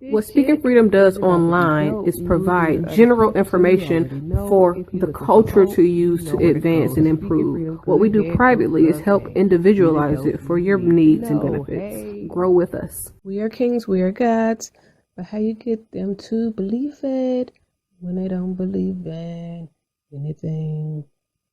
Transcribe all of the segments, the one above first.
What Speaking Freedom does online is provide general information for the culture to use to advance and improve. What we do privately is help individualize it for your needs and benefits. Grow with us. We are kings, we are gods, but how you get them to believe it when they don't believe in anything?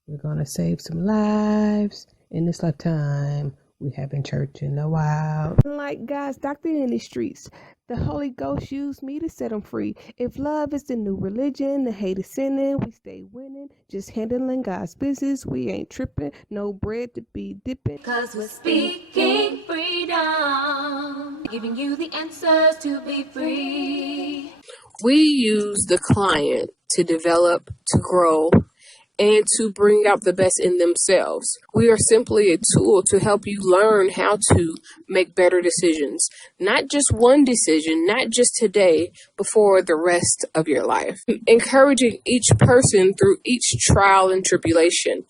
We're gonna save some lives in this lifetime. We haven't church in a while. Like God's doctor in the streets, the Holy Ghost used me to set them free. If love is the new religion, the hate is sinning, we stay winning. Just handling God's business, we ain't tripping. No bread to be dipping. Cause we're speaking freedom, giving you the answers to be free. We use the client to develop, to grow, and to bring out the best in themselves. We are simply a tool to help you learn how to make better decisions. Not just one decision, not just today, but for the rest of your life. Encouraging each person through each trial and tribulation.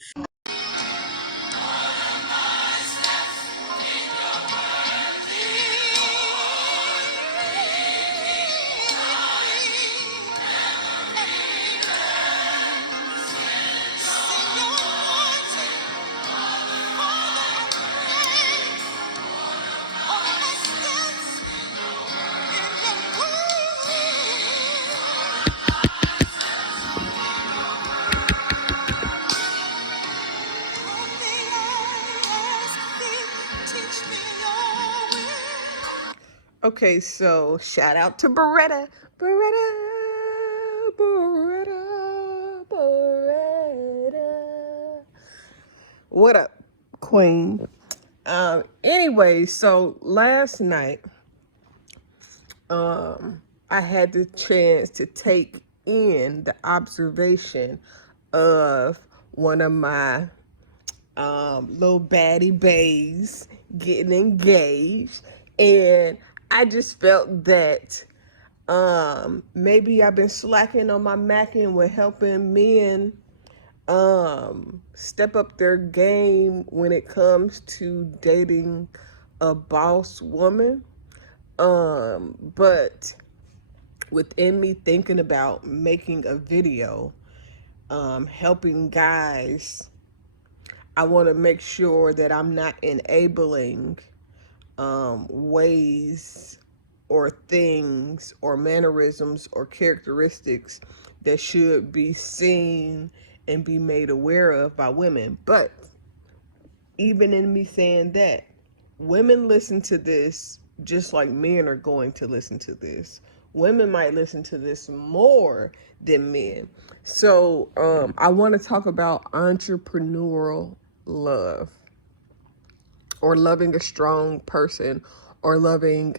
Okay, so shout out to Beretta. What up, Queen? Anyway, so last night, I had the chance to take in the observation of one of my little baddie baes getting engaged, and I just felt that maybe I've been slacking on my macking with helping men step up their game when it comes to dating a boss woman. But within me thinking about making a video, helping guys, I want to make sure that I'm not enabling ways or things or mannerisms or characteristics that should be seen and be made aware of by women. But even in me saying that, women listen to this just like men are going to listen to this. Women might listen to this more than men. So I want to talk about entrepreneurial love, or loving a strong person, or loving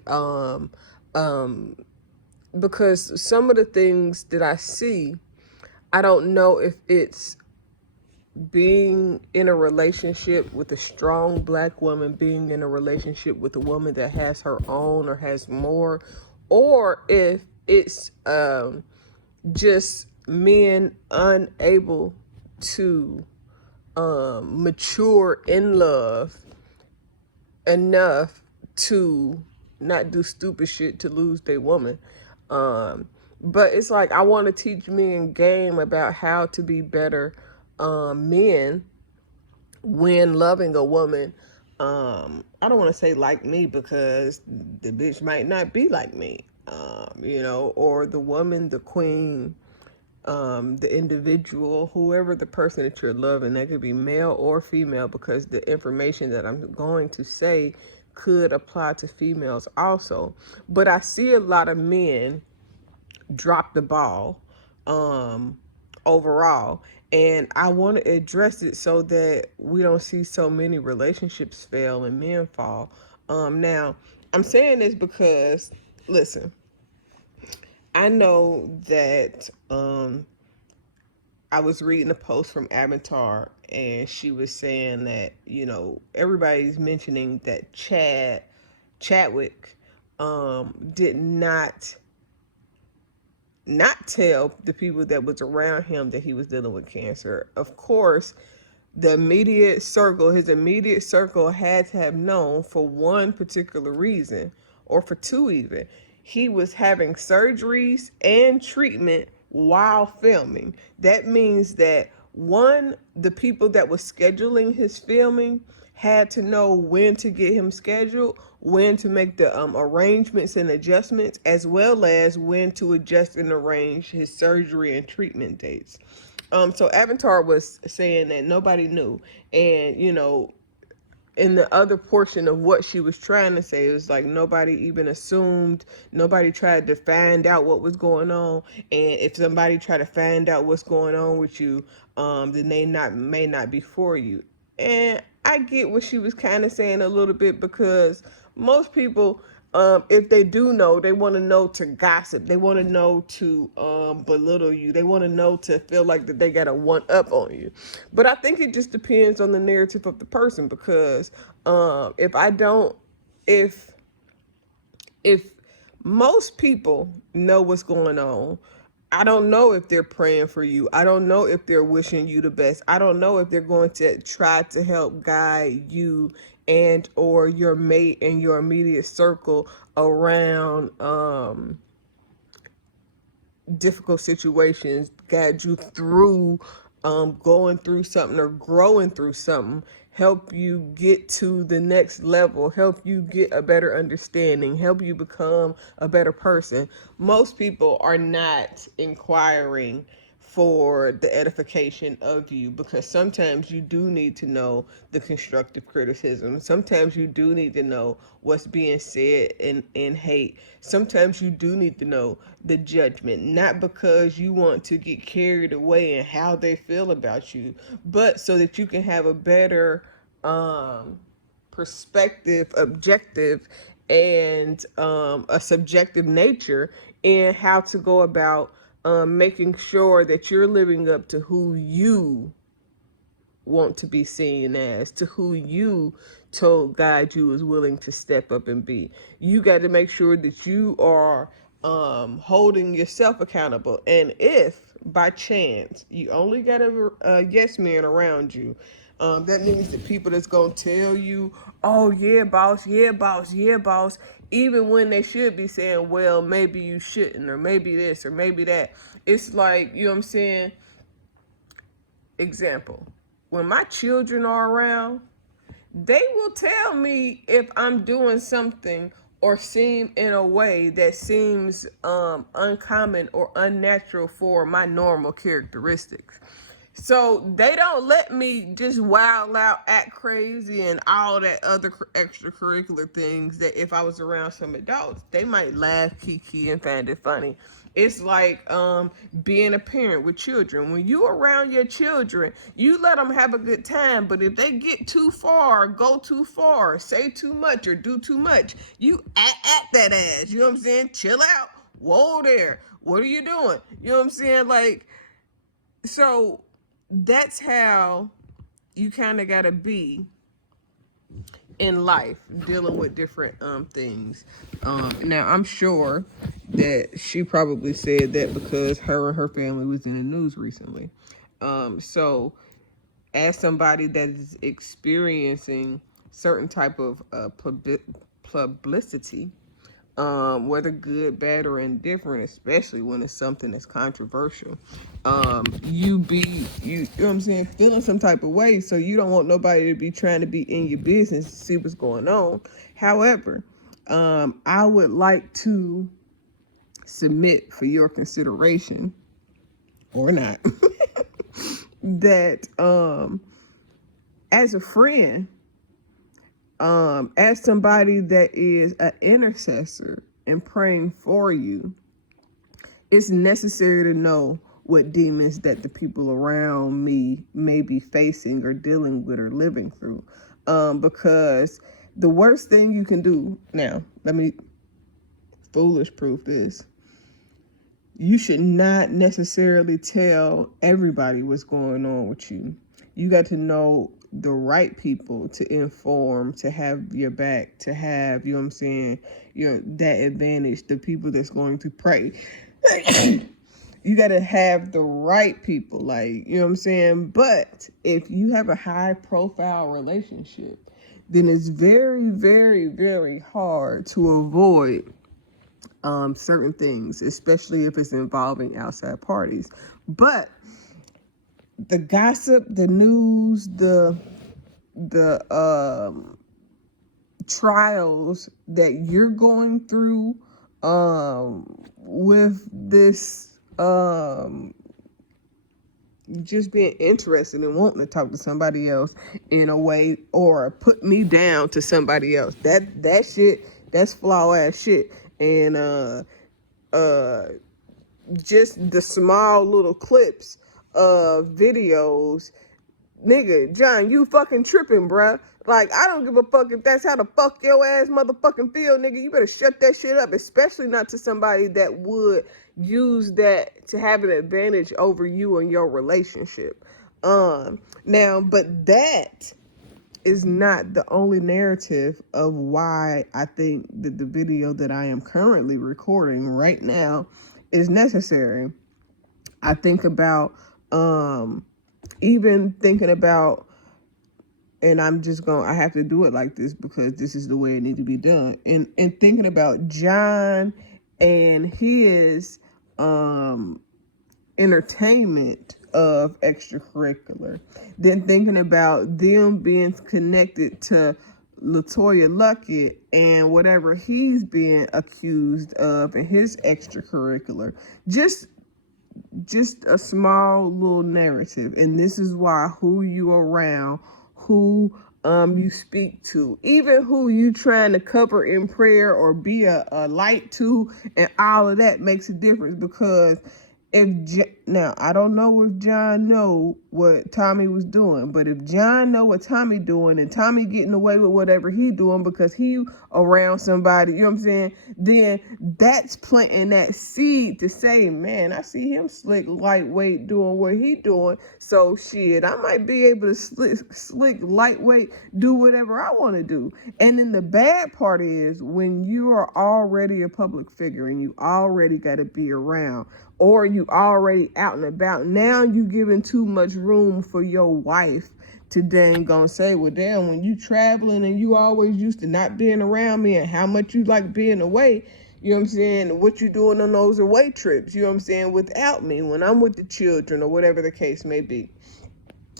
because some of the things that I see, I don't know if it's being in a relationship with a strong Black woman, being in a relationship with a woman that has her own or has more, or if it's just men unable to mature in love enough to not do stupid shit to lose their woman. But it's like, I want to teach men game about how to be better men when loving a woman. I don't want to say like me, because the bitch might not be like me, or the woman, the queen, the individual, whoever the person that you're loving. That could be male or female, because the information that I'm going to say could apply to females also. But I see a lot of men drop the ball overall, and I want to address it so that we don't see so many relationships fail and men fall. Now, I'm saying this because, listen, I know that I was reading a post from Avatar, and she was saying that, everybody's mentioning that Chadwick did not tell the people that was around him that he was dealing with cancer. Of course, his immediate circle had to have known for one particular reason, or for two even. he was having surgeries and treatment while filming. That means that one, the people that was scheduling his filming had to know when to get him scheduled, when to make the arrangements and adjustments, as well as when to adjust and arrange his surgery and treatment dates. So Avatar was saying that nobody knew, and in the other portion of what she was trying to say, it was like nobody even assumed, nobody tried to find out what was going on, and if somebody tried to find out what's going on with you, then they may not be for you. And I get what she was kind of saying a little bit, because most people, if they do know, they want to know to gossip. They want to know to belittle you. They want to know to feel like that they got a one up on you. But I think it just depends on the narrative of the person, because if I don't, if most people know what's going on, I don't know if they're praying for you. I don't know if they're wishing you the best. I don't know if they're going to try to help guide you and or your mate and your immediate circle around difficult situations, guide you through going through something or growing through something, help you get to the next level, help you get a better understanding, help you become a better person. Most people are not inquiring for the edification of you, because sometimes you do need to know the constructive criticism. Sometimes you do need to know what's being said in hate. Sometimes you do need to know the judgment, not because you want to get carried away in how they feel about you, but so that you can have a better perspective, objective, and a subjective nature in how to go about making sure that you're living up to who you want to be seen as, to who you told God you was willing to step up and be. You got to make sure that you are holding yourself accountable. And if by chance you only got a yes man around you, that means that people that's gonna tell you, oh yeah, boss, yeah, boss, yeah, boss, even when they should be saying, well, maybe you shouldn't, or maybe this, or maybe that. It's like, you know what I'm saying? Example, when my children are around, they will tell me if I'm doing something or seem in a way that seems uncommon or unnatural for my normal characteristics. So they don't let me just wild out, act crazy, and all that other extracurricular things that if I was around some adults, they might laugh, kiki, and find it funny. It's like being a parent with children. When you around your children, you let them have a good time. But if they get too far, go too far, say too much, or do too much, you at that ass. You know what I'm saying? Chill out. Whoa there. What are you doing? You know what I'm saying? Like, so that's how you kind of got to be in life, dealing with different things. Now I'm sure that she probably said that because her and her family was in the news recently. So as somebody that is experiencing certain type of publicity, whether good, bad, or indifferent, especially when it's something that's controversial, you know what I'm saying, feeling some type of way, so you don't want nobody to be trying to be in your business to see what's going on. However, I would like to submit for your consideration, or not, that as a friend, as somebody that is an intercessor and praying for you, it's necessary to know what demons that the people around me may be facing or dealing with or living through. Because the worst thing you can do, now, let me foolish proof this. You should not necessarily tell everybody what's going on with you. You got to know the right people to inform, to have your back, to have, you know what I'm saying, that advantage, the people that's going to pray. You got to have the right people, like, you know what I'm saying? But if you have a high profile relationship, then it's very, very, very hard to avoid certain things, especially if it's involving outside parties. But the gossip, the news, the trials that you're going through with this just being interested and wanting to talk to somebody else in a way, or put me down to somebody else, that shit, that's flaw ass shit. And just the small little clips of videos, nigga, John, you fucking tripping, bruh. Like, I don't give a fuck if that's how the fuck your ass motherfucking feel, nigga. You better shut that shit up, especially not to somebody that would use that to have an advantage over you in your relationship. Now, but that is not the only narrative of why I think that the video that I am currently recording right now is necessary. I think about, even thinking about, and I have to do it like this because this is the way it needs to be done. And thinking about John and his entertainment of extracurricular, then thinking about them being connected to LaToya Luckett and whatever he's being accused of in his extracurricular. Just a small little narrative. And this is why who you around, who you speak to, even who you trying to cover in prayer or be a light to, and all of that makes a difference. Because now I don't know if John know what Tommy was doing, but if John know what Tommy doing and Tommy getting away with whatever he doing because he around somebody, you know what I'm saying, then that's planting that seed to say, man, I see him slick lightweight doing what he doing, so shit, I might be able to slick lightweight do whatever I want to do. And then the bad part is when you are already a public figure and you already got to be around, or you already out and about, now you giving too much room for your wife to dang gonna say, well, damn, when you traveling and you always used to not being around me and how much you like being away, you know what I'm saying, what you doing on those away trips, you know what I'm saying, without me when I'm with the children or whatever the case may be.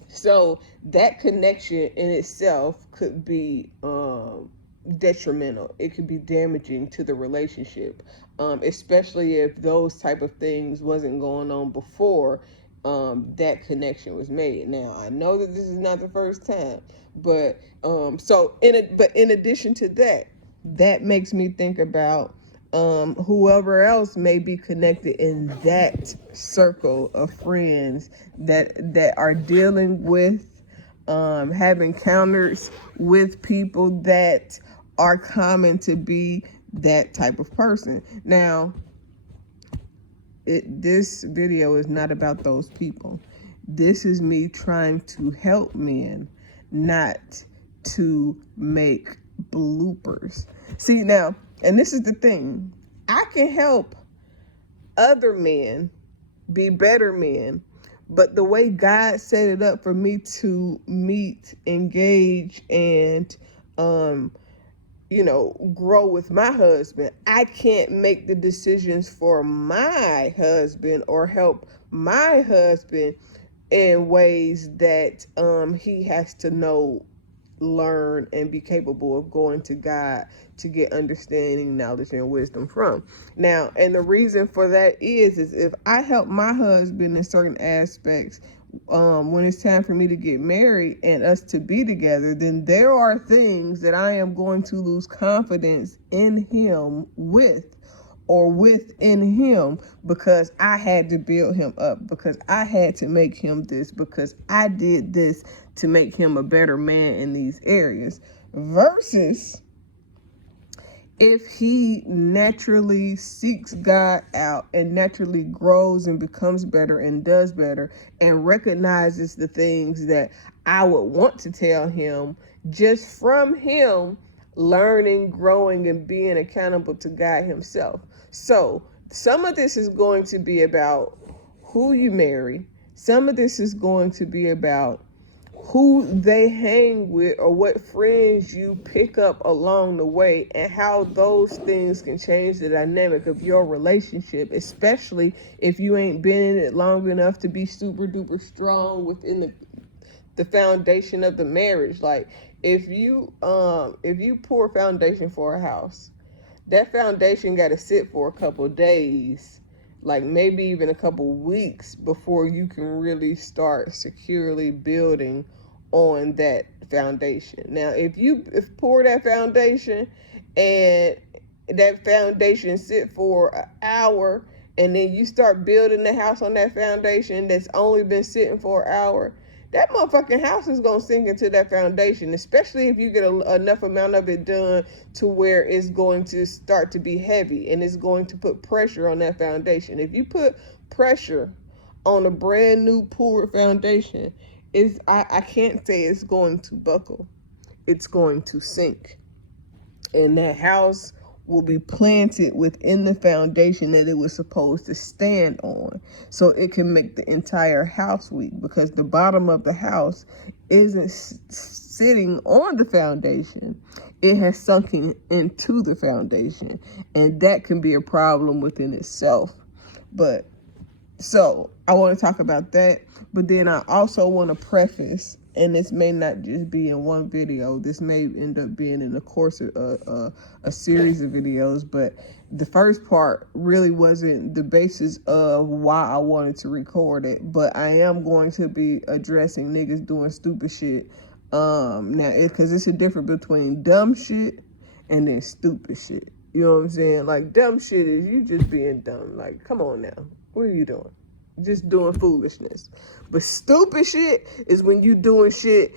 So that connection in itself could be detrimental. It could be damaging to the relationship, especially if those type of things wasn't going on before that connection was made. Now, I know that this is not the first time, but in addition to that, that makes me think about whoever else may be connected in that circle of friends that are dealing with have encounters with people that are common to be that type of person. Now, this video is not about those people. This is me trying to help men, not to make bloopers. See, now, and this is the thing, I can help other men be better men, but the way God set it up for me to meet, engage, and grow with my husband, I can't make the decisions for my husband or help my husband in ways that he has to know, learn, and be capable of going to God to get understanding, knowledge, and wisdom from. Now, and the reason for that is if I help my husband in certain aspects, when it's time for me to get married and us to be together, then there are things that I am going to lose confidence in him with, or within him, because I had to build him up, because I had to make him this, because I did this to make him a better man in these areas, versus if he naturally seeks God out and naturally grows and becomes better and does better and recognizes the things that I would want to tell him just from him learning, growing, and being accountable to God himself. So some of this is going to be about who you marry. Some of this is going to be about who they hang with or what friends you pick up along the way, and how those things can change the dynamic of your relationship, especially if you ain't been in it long enough to be super duper strong within the foundation of the marriage. Like if you pour a foundation for a house, that foundation got to sit for a couple of days, like maybe even a couple weeks, before you can really start securely building on that foundation. Now, if pour that foundation and that foundation sit for an hour, and then you start building the house on that foundation that's only been sitting for an hour, that motherfucking house is going to sink into that foundation, especially if you get enough amount of it done to where it's going to start to be heavy and it's going to put pressure on that foundation. If you put pressure on a brand new poured foundation, I can't say it's going to buckle. It's going to sink. And that house will be planted within the foundation that it was supposed to stand on, so it can make the entire house weak, because the bottom of the house isn't sitting on the foundation. It has sunken into the foundation, and that can be a problem within itself. But so I want to talk about that, but then I also want to preface, and this may not just be in one video, this may end up being in the course of a series of videos, but the first part really wasn't the basis of why I wanted to record it, but I am going to be addressing niggas doing stupid shit. Now, because it's a difference between dumb shit and then stupid shit. You know what I'm saying? Like, dumb shit is you just being dumb. Like, come on now. What are you doing? Just doing foolishness. But stupid shit is when you doing shit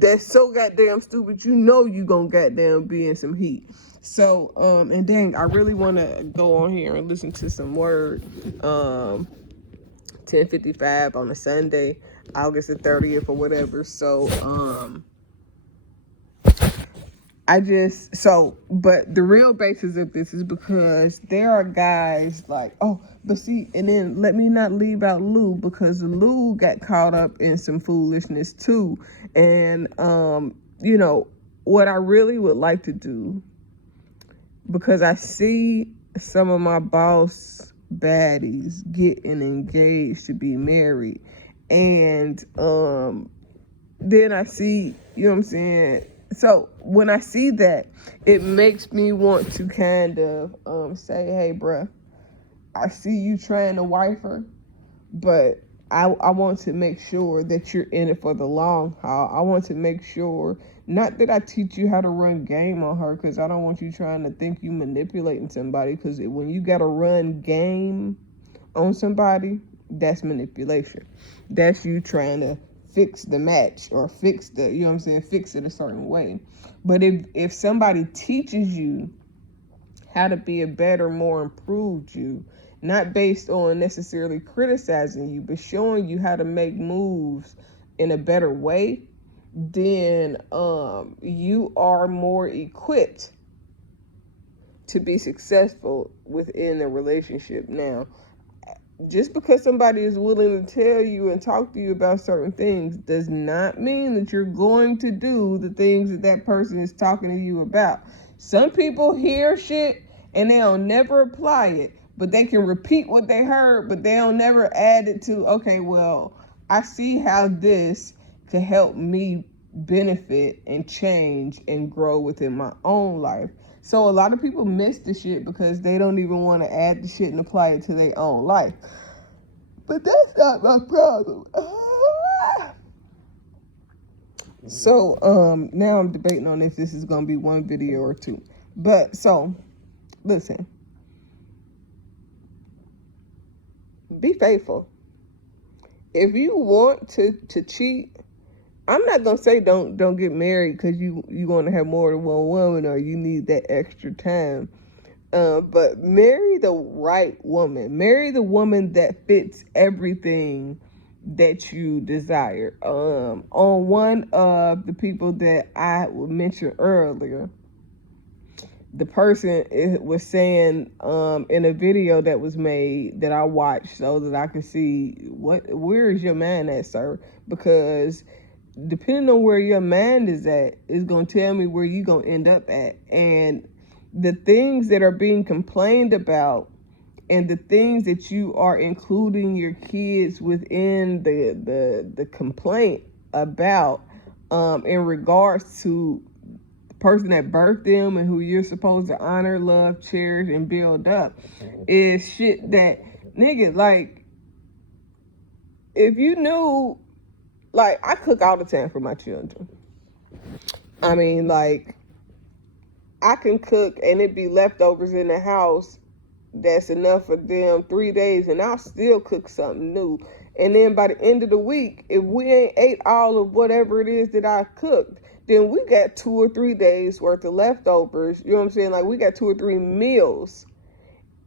that's so goddamn stupid, you know you gonna goddamn be in some heat. So, and dang, I really want to go on here and listen to some word. 10:55 on a Sunday, August the 30th or whatever. So, but the real basis of this is because there are guys like, but see, and then let me not leave out Lou, because Lou got caught up in some foolishness too. And, what I really would like to do, because I see some of my boss baddies getting engaged to be married. And, then I see, you know what I'm saying? So when I see that, it makes me want to kind of say, hey, bruh, I see you trying to wife her, but I want to make sure that you're in it for the long haul. I want to make sure, not that I teach you how to run game on her, because I don't want you trying to think you manipulating somebody, because when you got to run game on somebody, that's manipulation. That's you trying to fix the match or fix the, you know what I'm saying, fix it a certain way. But if somebody teaches you how to be a better, more improved you, not based on necessarily criticizing you, but showing you how to make moves in a better way, then you are more equipped to be successful within a relationship. Now, just because somebody is willing to tell you and talk to you about certain things does not mean that you're going to do the things that that person is talking to you about. Some people hear shit and they'll never apply it, but they can repeat what they heard, but they'll never add it to, okay, well, I see how this could help me benefit and change and grow within my own life. So a lot of people miss the shit because they don't even want to add the shit and apply it to their own life. But that's not my problem. So now I'm debating on if this is going to be one video or two. But so, listen. Be faithful. If you want to cheat, I'm not gonna say don't get married because you want to have more than one woman or you need that extra time. But marry the right woman. Marry the woman that fits everything that you desire. On one of the people that I mentioned earlier, the person was saying in a video that was made that I watched so that I could see where is your man at, sir? Because depending on where your mind is at, is going to tell me where you're going to end up at. And the things that are being complained about and the things that you are including your kids within the complaint about, in regards to the person that birthed them and who you're supposed to honor, love, cherish, and build up, is shit that, nigga, like, if you knew, like, I cook all the time for my children. I mean, like, I can cook and it be leftovers in the house that's enough for them 3 days, and I'll still cook something new. And then by the end of the week, if we ain't ate all of whatever it is that I cooked, then we got 2 or 3 days worth of leftovers. You know what I'm saying? Like, we got 2 or 3 meals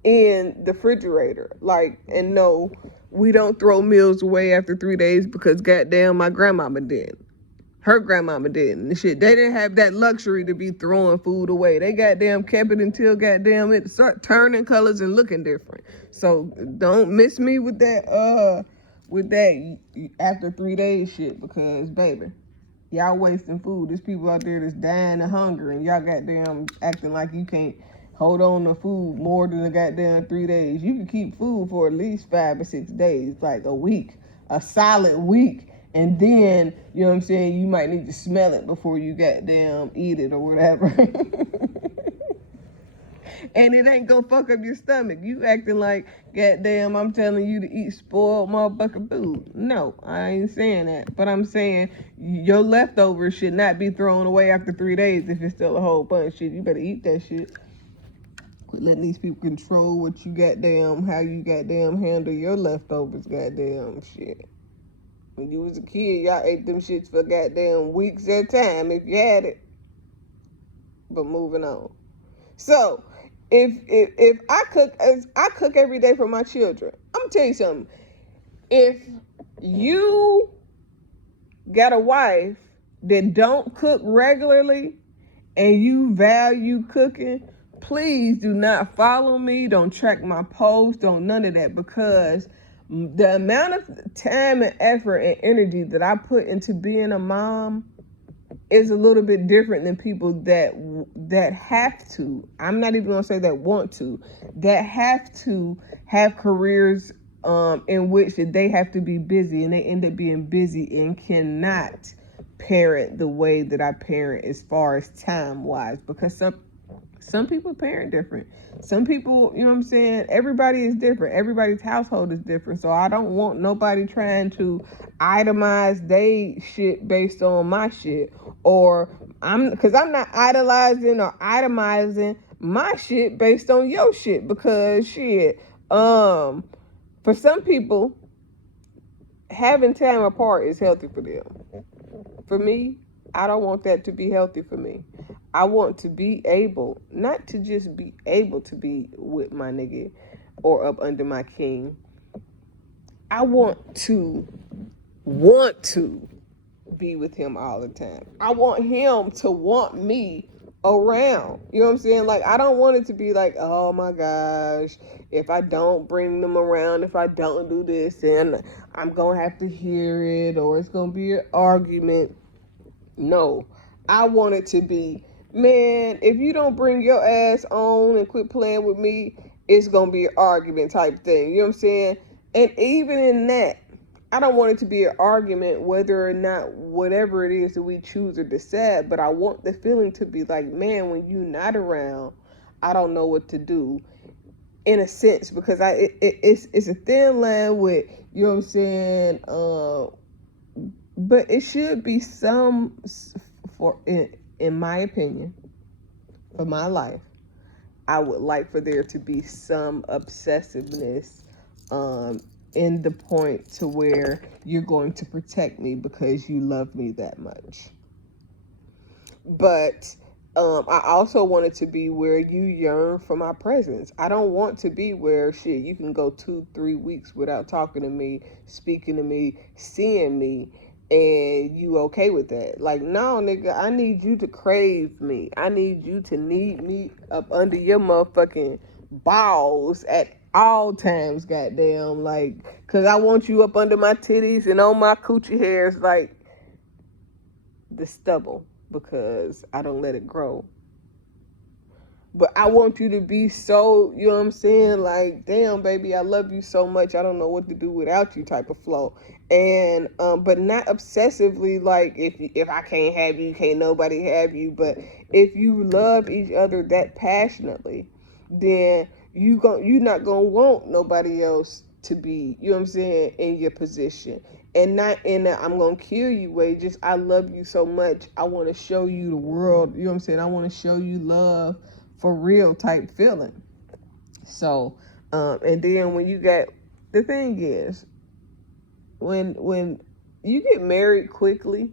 in the refrigerator. Like, and no, we don't throw meals away after 3 days because goddamn my grandmama did. Her grandmama didn't. And shit, they didn't have that luxury to be throwing food away. They goddamn kept it until goddamn it start turning colors and looking different. So don't miss me with that after 3 days shit, because baby, y'all wasting food. There's people out there that's dying of hunger, and y'all goddamn acting like you can't hold on to food more than a goddamn 3 days. You can keep food for at least 5 or 6 days, like a week, a solid week. And then, you know what I'm saying, you might need to smell it before you goddamn eat it or whatever. And it ain't gonna fuck up your stomach. You acting like, goddamn, I'm telling you to eat spoiled motherfucking food. No, I ain't saying that. But I'm saying your leftovers should not be thrown away after 3 days if it's still a whole bunch of shit. You better eat that shit. Quit letting these people control what you goddamn, how you goddamn handle your leftovers, goddamn shit. When you was a kid, y'all ate them shits for goddamn weeks at a time if you had it. But moving on. So, if I cook every day for my children, I'm gonna tell you something. If you got a wife that don't cook regularly and you value cooking, please do not follow me. Don't track my posts. Don't none of that, because the amount of time and effort and energy that I put into being a mom is a little bit different than people that have to. I'm not even gonna say that want to. That have to have careers in which they have to be busy, and they end up being busy and cannot parent the way that I parent as far as time wise, because some people parent different. Some people, you know what I'm saying, everybody is different. Everybody's household is different. So I don't want nobody trying to itemize they shit based on my shit. Or because I'm not idolizing or itemizing my shit based on your shit. Because shit, for some people, having time apart is healthy for them. For me, I don't want that to be healthy for me. I want to be able, not to just be able to be with my nigga or up under my king. I want to be with him all the time. I want him to want me around. You know what I'm saying? Like, I don't want it to be like, oh my gosh, if I don't bring them around, if I don't do this, then I'm going to have to hear it, or it's going to be an argument. No, I want it to be, man, if you don't bring your ass on and quit playing with me, it's going to be an argument type thing. You know what I'm saying? And even in that, I don't want it to be an argument whether or not whatever it is that we choose or decide, but I want the feeling to be like, man, when you're not around, I don't know what to do, in a sense, because it's a thin line with, you know what I'm saying, but it should be some, in my opinion, for my life, I would like for there to be some obsessiveness in the point to where you're going to protect me because you love me that much. But I also want it to be where you yearn for my presence. I don't want to be where shit you can go 2-3 weeks without talking to me, speaking to me, seeing me, and you okay with that. Like, no, nigga, I need you to crave me. I need you to need me up under your motherfucking balls at all times, goddamn. Like, cause I want you up under my titties and on my coochie hairs. Like, the stubble because I don't let it grow. But I want you to be so, you know what I'm saying? Like, damn, baby, I love you so much. I don't know what to do without you type of flow. And, but not obsessively, like, if I can't have you, can't nobody have you. But if you love each other that passionately, then you're not going to want nobody else to be, you know what I'm saying, in your position. And not in a I'm going to kill you way, just I love you so much. I want to show you the world, you know what I'm saying? I want to show you love for real type feeling. So, and then when you got, the thing is, when you get married quickly,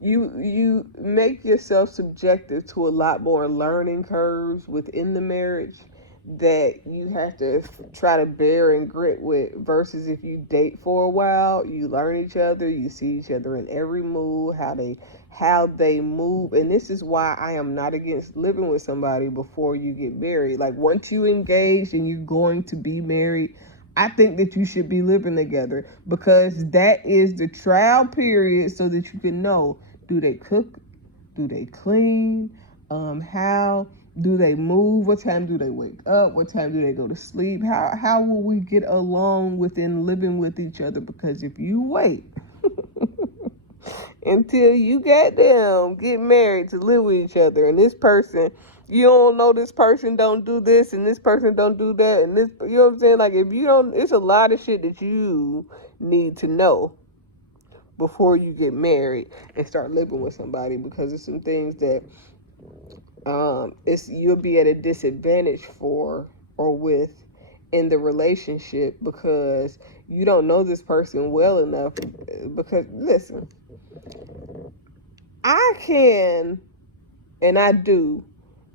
you make yourself subjected to a lot more learning curves within the marriage that you have to try to bear and grit with, versus if you date for a while, you learn each other, you see each other in every move, how they move. And this is why I am not against living with somebody before you get married. Like, once you engage and you're going to be married, I think that you should be living together, because that is the trial period so that you can know, do they cook? Do they clean? How do they move? What time do they wake up? What time do they go to sleep? How will we get along within living with each other? Because if you wait until you goddamn get married to live with each other, and this person, you don't know, this person don't do this and this person don't do that, and this, you know what I'm saying? Like, if you don't, it's a lot of shit that you need to know before you get married and start living with somebody, because it's some things that you'll be at a disadvantage for or with in the relationship, because you don't know this person well enough. Because listen, I can, and I do,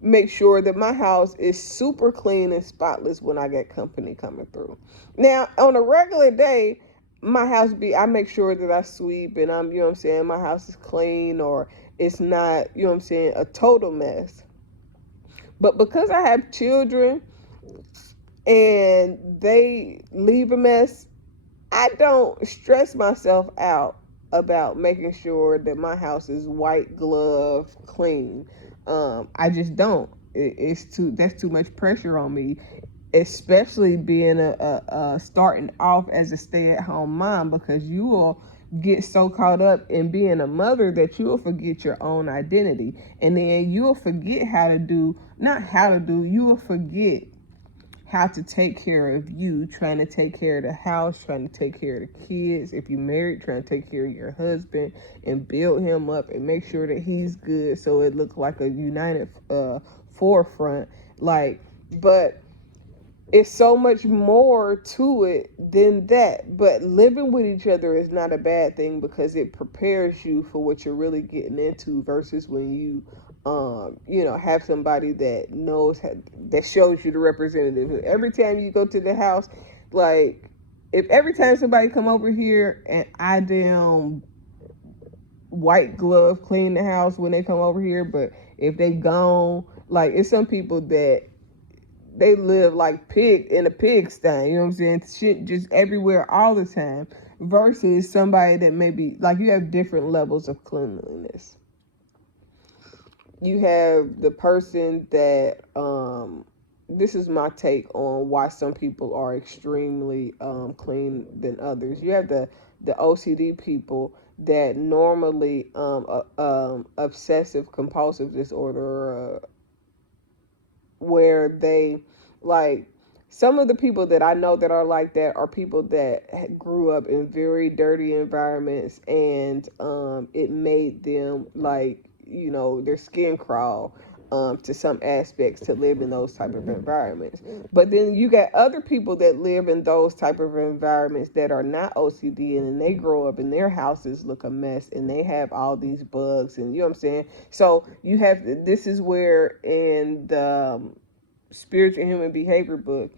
make sure that my house is super clean and spotless when I get company coming through. Now, on a regular day, I make sure that I sweep and you know what I'm saying, my house is clean, or it's not, you know what I'm saying, a total mess. But because I have children and they leave a mess, I don't stress myself out about making sure that my house is white glove clean. I just don't. That's too much pressure on me, especially being a starting off as a stay-at-home mom, because you will get so caught up in being a mother that you will forget your own identity, and then you will forget you will forget how to take care of you, trying to take care of the house, trying to take care of the kids. If you're married, trying to take care of your husband and build him up and make sure that he's good, so it looks like a united forefront. Like, but it's so much more to it than that. But living with each other is not a bad thing, because it prepares you for what you're really getting into, versus when you have somebody that that shows you the representative. Every time you go to the house, like, if every time somebody come over here and I damn white glove clean the house when they come over here, but if they gone, like, it's some people that they live like in a pigsty, you know what I'm saying? Shit just everywhere all the time, versus somebody that maybe, like, you have different levels of cleanliness. You have the person that, this is my take on why some people are extremely clean than others. You have the OCD people that normally obsessive compulsive disorder, where they, like, some of the people that I know that are like that are people that grew up in very dirty environments, and it made them, like, their skin crawl to some aspects to live in those type of environments. But then you got other people that live in those type of environments that are not OCD, and they grow up and their houses look a mess and they have all these bugs, and you know what I'm saying? So this is where in the Spiritual Human Behavior book,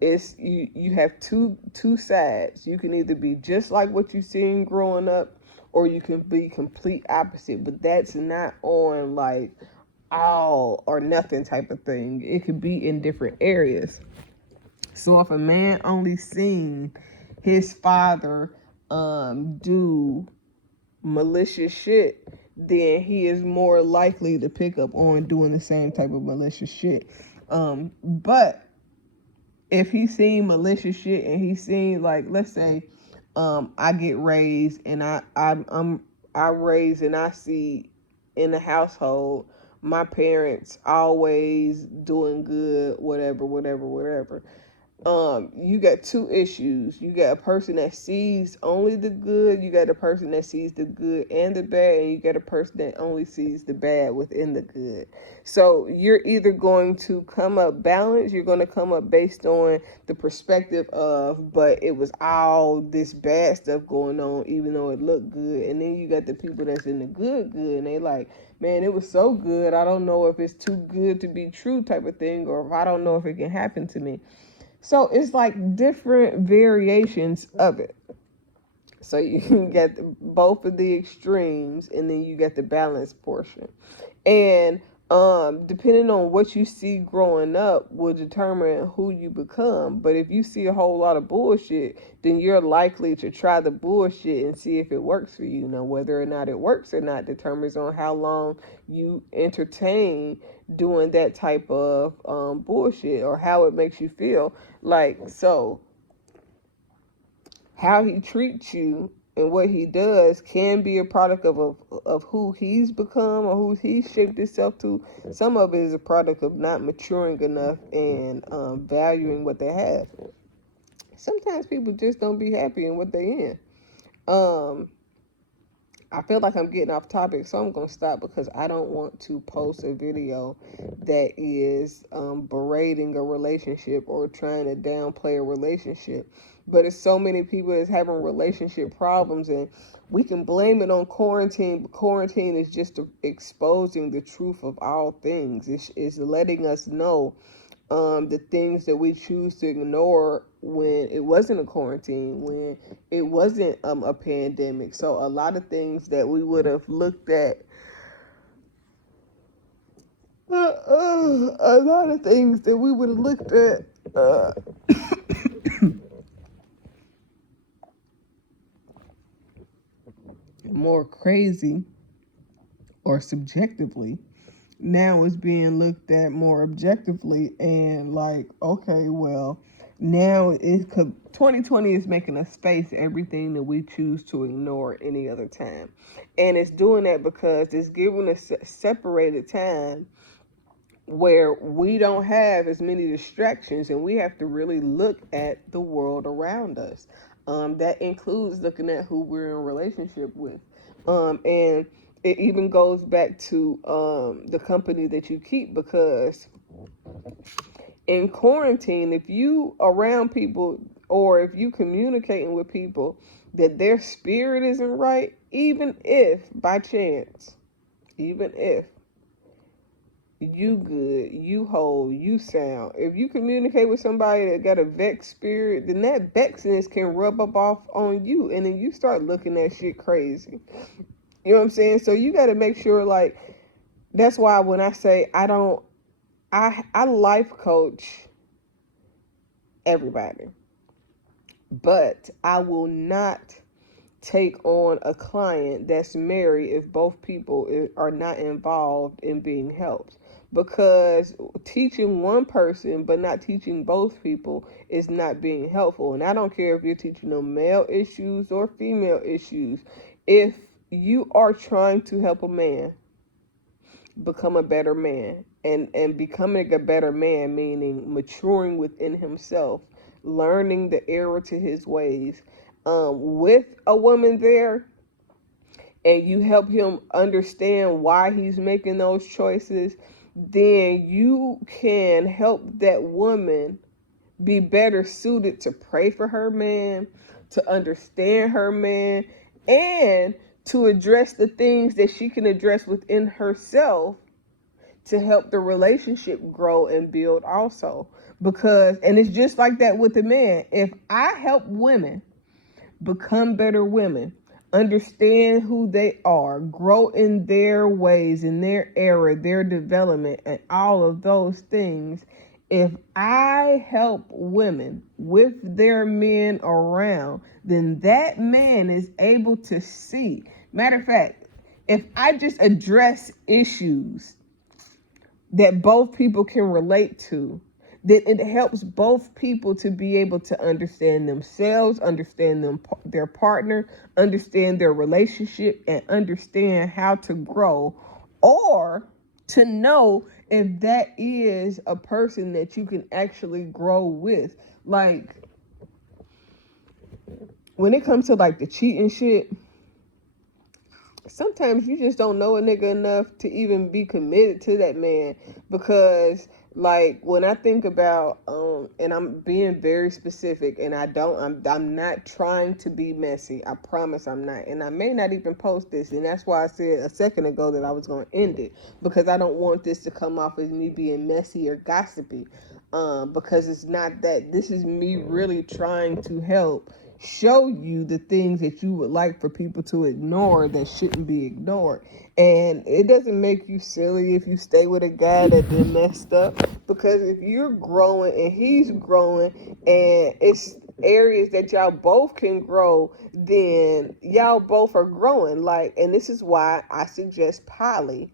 it's you have two sides. You can either be just like what you seen growing up, or you can be complete opposite. But that's not on, like, all or nothing type of thing. It could be in different areas. So if a man only seen his father do malicious shit, then he is more likely to pick up on doing the same type of malicious shit. But if he's seen malicious shit and he's seen, like, let's say, I get raised and I raise and I see in the household my parents always doing good, whatever. You got two issues. You got a person that sees only the good, you got a person that sees the good and the bad, and you got a person that only sees the bad within the good. So you're either going to come up balanced, you're going to come up based on the perspective of, but it was all this bad stuff going on even though it looked good. And then you got the people that's in the good, and they like, man, it was so good, I don't know if it's too good to be true type of thing, or if I don't know if it can happen to me. So it's like different variations of it. So you can get both of the extremes, and then you get the balanced portion. And depending on what you see growing up will determine who you become. But if you see a whole lot of bullshit, then you're likely to try the bullshit and see if it works for you. Now, whether or not it works or not determines on how long you entertain doing that type of bullshit, or how it makes you feel. Like, so how he treats you and what he does can be a product of who he's become or who he's shaped himself to. Some of it is a product of not maturing enough and valuing what they have. Sometimes people just don't be happy in what they in. I feel like I'm getting off topic, so I'm going to stop because I don't want to post a video that is berating a relationship or trying to downplay a relationship. But it's so many people that's having relationship problems, and we can blame it on quarantine, but quarantine is just exposing the truth of all things. It's letting us know the things that we choose to ignore when it wasn't a quarantine, when it wasn't a pandemic. So a lot of things that we would have looked at, a lot of things that we would have looked at more crazy or subjectively, now it's being looked at more objectively, and like, okay, well, now it could 2020 is making us face everything that we choose to ignore any other time. And it's doing that because it's giving us separated time where we don't have as many distractions, and we have to really look at the world around us. That includes looking at who we're in a relationship with. And it even goes back to the company that you keep, because in quarantine, if you around people or if you communicating with people that their spirit isn't right, even if by chance, even if you good, you whole, you sound, if you communicate with somebody that got a vexed spirit, then that vexiness can rub up off on you, and then you start looking at shit crazy. You know what I'm saying? So you got to make sure, like, that's why when I say I life coach everybody, but I will not take on a client that's married if both people are not involved in being helped. Because teaching one person but not teaching both people is not being helpful. And I don't care if you're teaching them male issues or female issues. If you are trying to help a man become a better man, and becoming a better man meaning maturing within himself, learning the error to his ways, with a woman there, and you help him understand why he's making those choices, then you can help that woman be better suited to pray for her man, to understand her man, and to address the things that she can address within herself to help the relationship grow and build also. Because, and it's just like that with the man. If I help women become better women, understand who they are, grow in their ways, in their era, their development, and all of those things, if I help women with their men around, then that man is able to see Matter of fact, if I just address issues that both people can relate to, then it helps both people to be able to understand themselves, understand their partner, understand their relationship, and understand how to grow, or to know if that is a person that you can actually grow with. Like, when it comes to like the cheating shit, sometimes you just don't know a nigga enough to even be committed to that man. Because like, when I think about and I'm being very specific, and I'm not trying to be messy, I promise I'm not, and I may not even post this, and that's why I said a second ago that I was going to end it, because I don't want this to come off as me being messy or gossipy, because it's not that. This is me really trying to help show you the things that you would like for people to ignore that shouldn't be ignored. And it doesn't make you silly if you stay with a guy that been messed up, because if you're growing and he's growing and it's areas that y'all both can grow, then y'all both are growing. Like, and this is why I suggest poly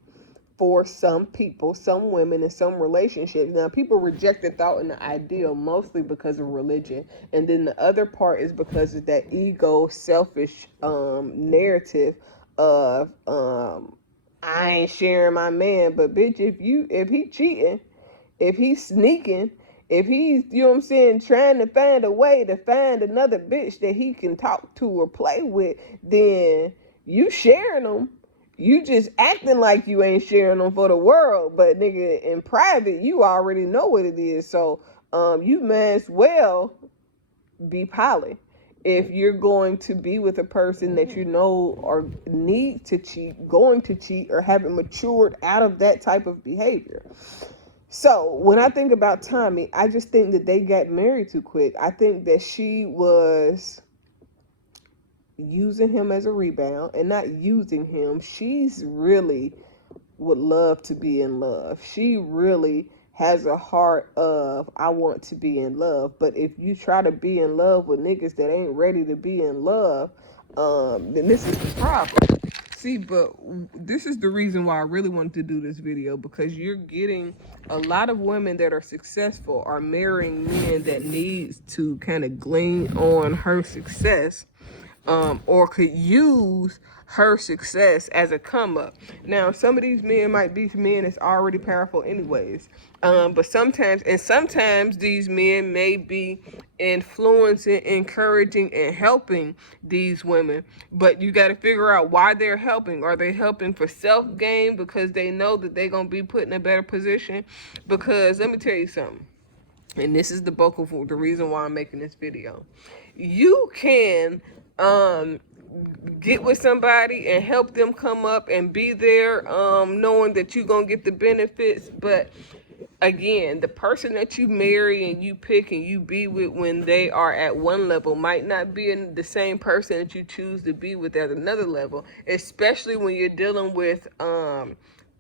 for some people, some women, in some relationships. Now, people reject the thought and the ideal mostly because of religion, and then the other part is because of that ego, selfish narrative of I ain't sharing my man. But bitch, if he cheating, if he's sneaking, if he's, you know what I'm saying, trying to find a way to find another bitch that he can talk to or play with, then you sharing them. You just acting like you ain't sharing them for the world, but nigga, in private, you already know what it is. So, you may as well be poly. If you're going to be with a person that you know or need to cheat, going to cheat, or haven't matured out of that type of behavior. So when I think about Tommy, I just think that they got married too quick. I think that she was using him as a rebound, and not using him. She's really would love to be in love. She really has a heart of, I want to be in love. But if you try to be in love with niggas that ain't ready to be in love, then this is the problem. See, but this is the reason why I really wanted to do this video, because you're getting a lot of women that are successful are marrying men that needs to kind of glean on her success, or could use her success as a come up. Now, some of these men might be men that's already powerful anyways. But sometimes these men may be influencing, encouraging, and helping these women. But you got to figure out why they're helping. Are they helping for self-gain because they know that they're going to be put in a better position? Because let me tell you something. And this is the bulk of the reason why I'm making this video. You can get with somebody and help them come up and be there, knowing that you're going to get the benefits. But again, the person that you marry and you pick and you be with when they are at one level might not be the same person that you choose to be with at another level, especially when you're dealing with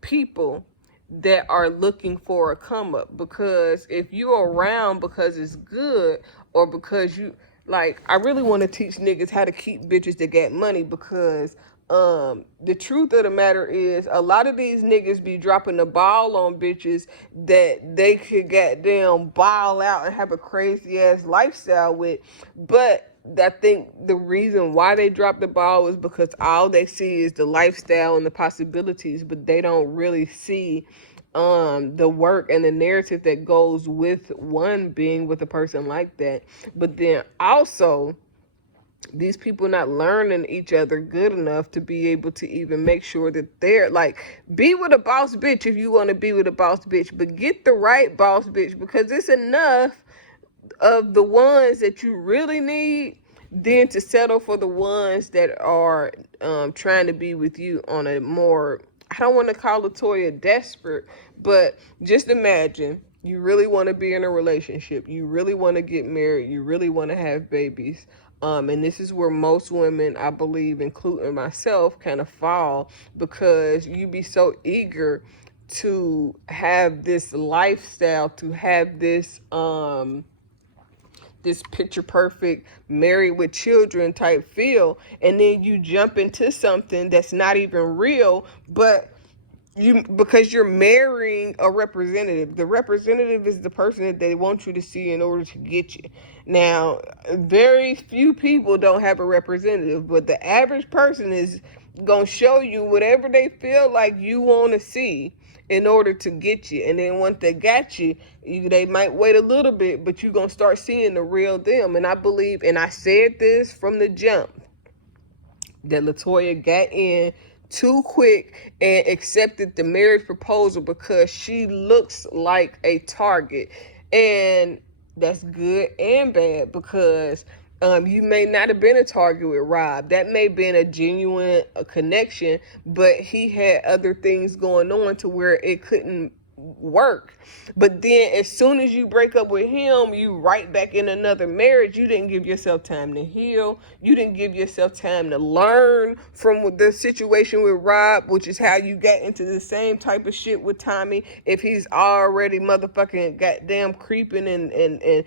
people that are looking for a come up. Because if you're around because it's good, or because you like, I really want to teach niggas how to keep bitches that got money, because the truth of the matter is a lot of these niggas be dropping the ball on bitches that they could goddamn ball out and have a crazy ass lifestyle with. But I think the reason why they drop the ball is because all they see is the lifestyle and the possibilities, but they don't really see the work and the narrative that goes with one being with a person like that. But then also, these people not learning each other good enough to be able to even make sure that they're like, be with a boss bitch if you want to be with a boss bitch, but get the right boss bitch, because it's enough of the ones that you really need than to settle for the ones that are trying to be with you on a more, I don't want to call Latoya desperate, but just imagine you really want to be in a relationship, you really want to get married, you really want to have babies. And this is where most women, I believe, including myself, kind of fall, because you be so eager to have this lifestyle, to have this this picture perfect, married with children type feel, and then you jump into something that's not even real, but because you're marrying a representative. The representative is the person that they want you to see in order to get you. Now, very few people don't have a representative, but the average person is gonna show you whatever they feel like you want to see in order to get you. And then once they got you, they might wait a little bit, but you're gonna start seeing the real them. And I believe, and I said this from the jump, that Latoya got in too quick and accepted the marriage proposal because she looks like a target. And that's good and bad, because you may not have been a target with Rob. That may have been a genuine connection, but he had other things going on to where it couldn't work. But then as soon as you break up with him, you right back in another marriage. You didn't give yourself time to heal. You didn't give yourself time to learn from the situation with Rob, which is how you got into the same type of shit with Tommy. If he's already motherfucking goddamn creeping and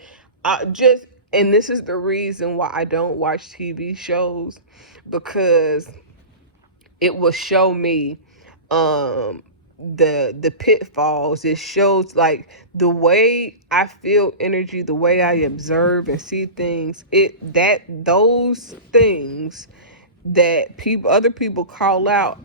just, and this is the reason why I don't watch TV shows, because it will show me the pitfalls. It shows like the way I feel energy, the way I observe and see things, those things that other people call out,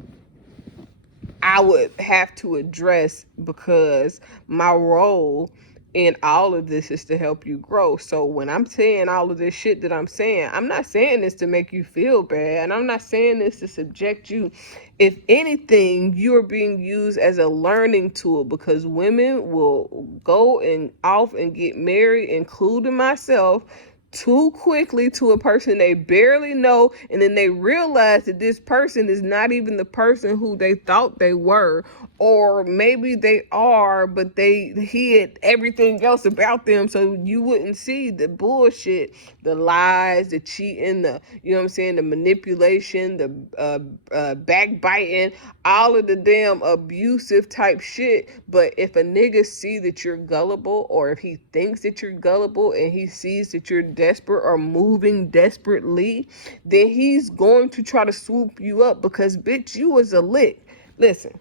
I would have to address, because my role in all of this is to help you grow. So when I'm saying all of this shit that I'm saying, I'm not saying this to make you feel bad, and I'm not saying this to subject you. If anything, you're being used as a learning tool, because women will go and off and get married, including myself, too quickly to a person they barely know, and then they realize that this person is not even the person who they thought they were, or maybe they are, but they hid everything else about them, so you wouldn't see the bullshit, the lies, the cheating, the, you know what I'm saying, the manipulation, the backbiting, all of the damn abusive type shit. But if a nigga see that you're gullible, or if he thinks that you're gullible, and he sees that you're desperate or moving desperately, then he's going to try to swoop you up, because bitch, you was a lick. Listen,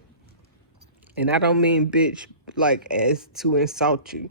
and I don't mean bitch like as to insult you.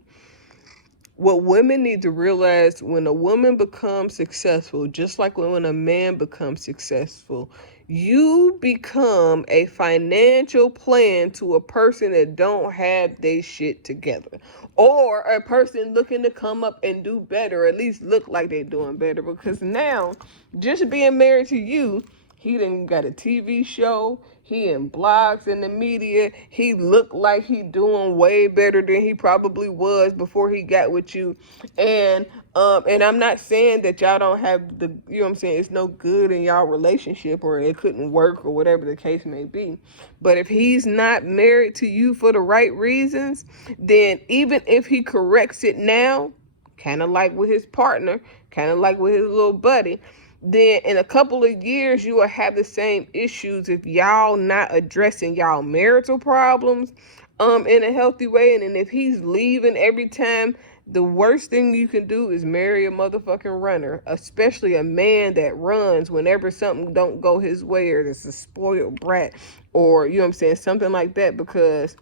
What women need to realize, when a woman becomes successful, just like when a man becomes successful, you become a financial plan to a person that don't have their shit together, or a person looking to come up and do better, or at least look like they're doing better. Because now, just being married to you, he done got a TV show. He in blogs in the media. He looked like he doing way better than he probably was before he got with you. And I'm not saying that y'all don't have the, you know what I'm saying, it's no good in y'all relationship, or it couldn't work, or whatever the case may be. But if he's not married to you for the right reasons, then even if he corrects it now, kind of like with his partner, kind of like with his little buddy, then in a couple of years you will have the same issues if y'all not addressing y'all marital problems in a healthy way. And then if he's leaving every time, the worst thing you can do is marry a motherfucking runner, especially a man that runs whenever something don't go his way, or it's a spoiled brat, or, you know what I'm saying, something like that, because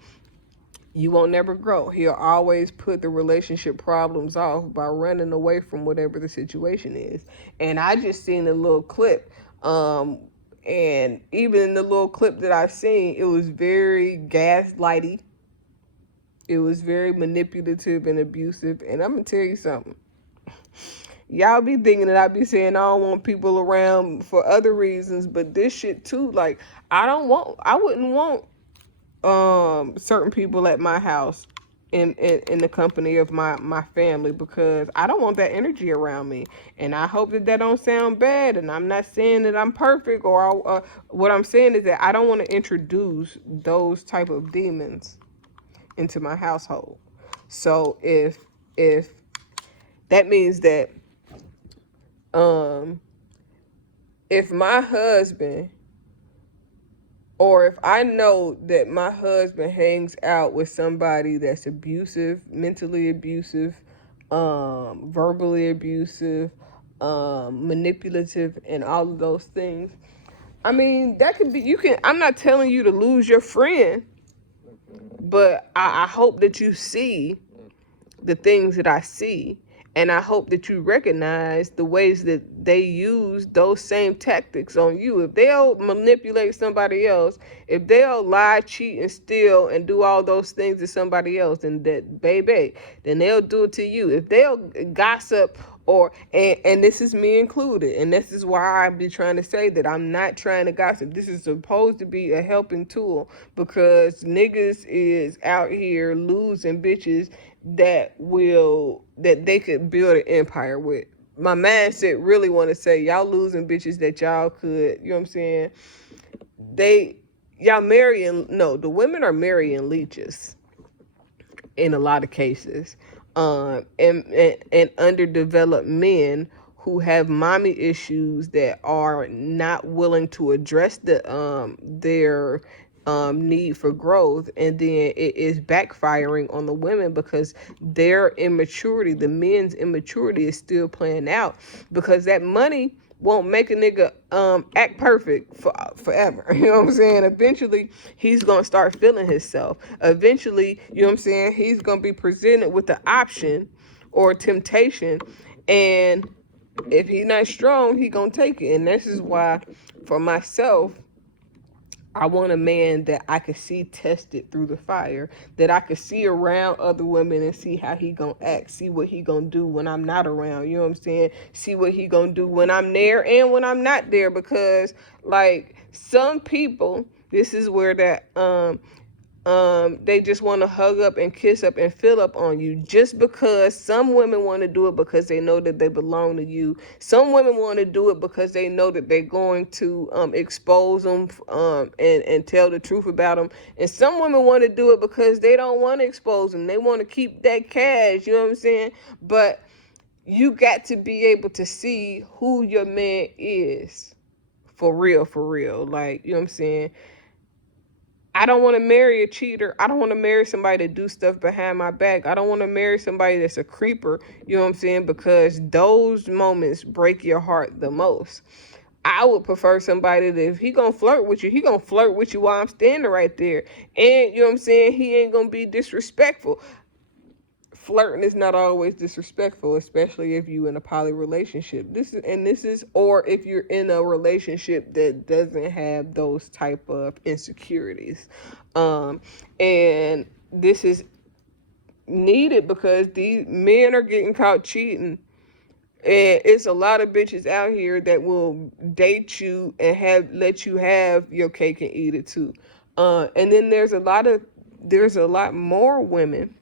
you won't never grow. He'll always put the relationship problems off by running away from whatever the situation is. And I just seen a little clip, and even in the little clip that I seen, it was very gaslighty. It was very manipulative and abusive. And I'm gonna tell you something. Y'all be thinking that I be saying I don't want people around for other reasons, but this shit too, like, I wouldn't want certain people at my house in the company of my family, because I don't want that energy around me. And I hope that don't sound bad, and I'm not saying that I'm perfect, or what I'm saying is that I don't want to introduce those type of demons into my household. So if that means that if my husband, or if I know that my husband hangs out with somebody that's abusive, mentally abusive, verbally abusive, manipulative, and all of those things. I mean, that could be, I'm not telling you to lose your friend, but I hope that you see the things that I see. And I hope that you recognize the ways that they use those same tactics on you. If they'll manipulate somebody else, if they'll lie, cheat, and steal and do all those things to somebody else, and that baby, then they'll do it to you. If they'll gossip and this is me included, and this is why I be trying to say that I'm not trying to gossip. This is supposed to be a helping tool, because niggas is out here losing bitches that they could build an empire with. My mindset really want to say, y'all losing bitches that y'all could, you know what I'm saying? The women are marrying leeches in a lot of cases. And underdeveloped men who have mommy issues that are not willing to address their need for growth, and then it is backfiring on the women because their immaturity, the men's immaturity, is still playing out, because that money won't make a nigga act perfect forever. You know what I'm saying? Eventually, he's going to start feeling himself. Eventually, you know what I'm saying, he's going to be presented with the option or temptation. And if he's not strong, he going to take it. And this is why, for myself, I want a man that I could see tested through the fire, that I could see around other women and see how he gonna act, see what he gonna do when I'm not around, you know what I'm saying? See what he gonna do when I'm there and when I'm not there, because like some people, this is where that they just want to hug up and kiss up and fill up on you, just because some women want to do it because they know that they belong to you. Some women want to do it because they know that they're going to expose them and tell the truth about them. And some women want to do it because they don't want to expose them. They want to keep that cash, you know what I'm saying? But you got to be able to see who your man is for real. Like, you know what I'm saying? I don't want to marry a cheater. I don't want to marry somebody that do stuff behind my back. I don't want to marry somebody that's a creeper, you know what I'm saying? Because those moments break your heart the most. I would prefer somebody that if he gonna flirt with you, he gonna flirt with you while I'm standing right there. And, you know what I'm saying, he ain't gonna be disrespectful. Flirting is not always disrespectful, especially if you in a poly relationship. Or if you're in a relationship that doesn't have those type of insecurities. And this is needed because these men are getting caught cheating. And it's a lot of bitches out here that will date you and let you have your cake and eat it too. And then there's a lot more women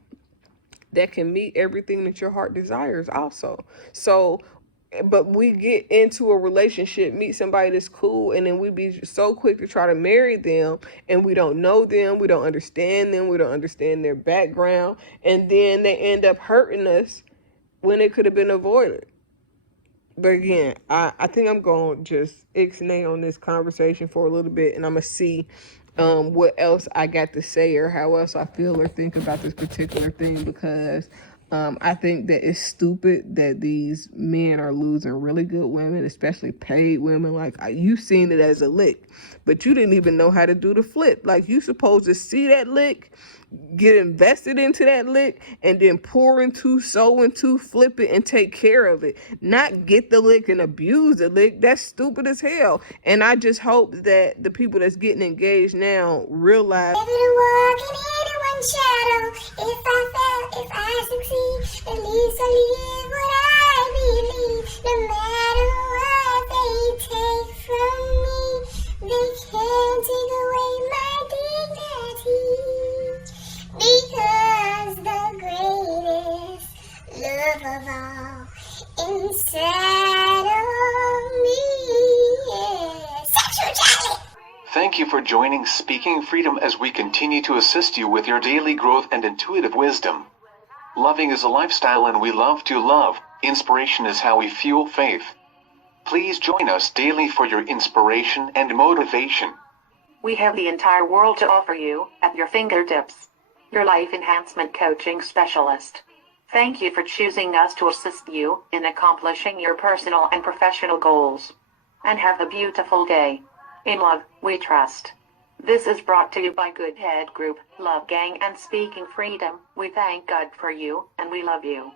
that can meet everything that your heart desires also. So, but we get into a relationship, meet somebody that's cool, and then we be so quick to try to marry them, and we don't know them, we don't understand them, we don't understand their background, and then they end up hurting us when it could have been avoided. But again, I think I'm going to just ixnay on this conversation for a little bit, and I'm going to see what else I got to say or how else I feel or think about this particular thing, because I think that it's stupid that these men are losing really good women, especially paid women. Like, you seen it as a lick, but you didn't even know how to do the flip. Like, you supposed to see that lick, get invested into that lick, and then sow into, flip it, and take care of it. Not get the lick and abuse the lick. That's stupid as hell. And I just hope that the people that's getting engaged now realize shadow. If I fail, if I succeed, at least I live what I believe. No matter what they take from me, they can't take away my dignity. Because the greatest love of all inside of me is sexuality. Thank you for joining Speaking Freedom as we continue to assist you with your daily growth and intuitive wisdom. Loving is a lifestyle and we love to love. Inspiration is how we fuel faith. Please join us daily for your inspiration and motivation. We have the entire world to offer you at your fingertips. Your life enhancement coaching specialist. Thank you for choosing us to assist you in accomplishing your personal and professional goals. And have a beautiful day. In love, we trust. This is brought to you by Good Head Group, Love Gang and Speaking Freedom. We thank God for you, and we love you.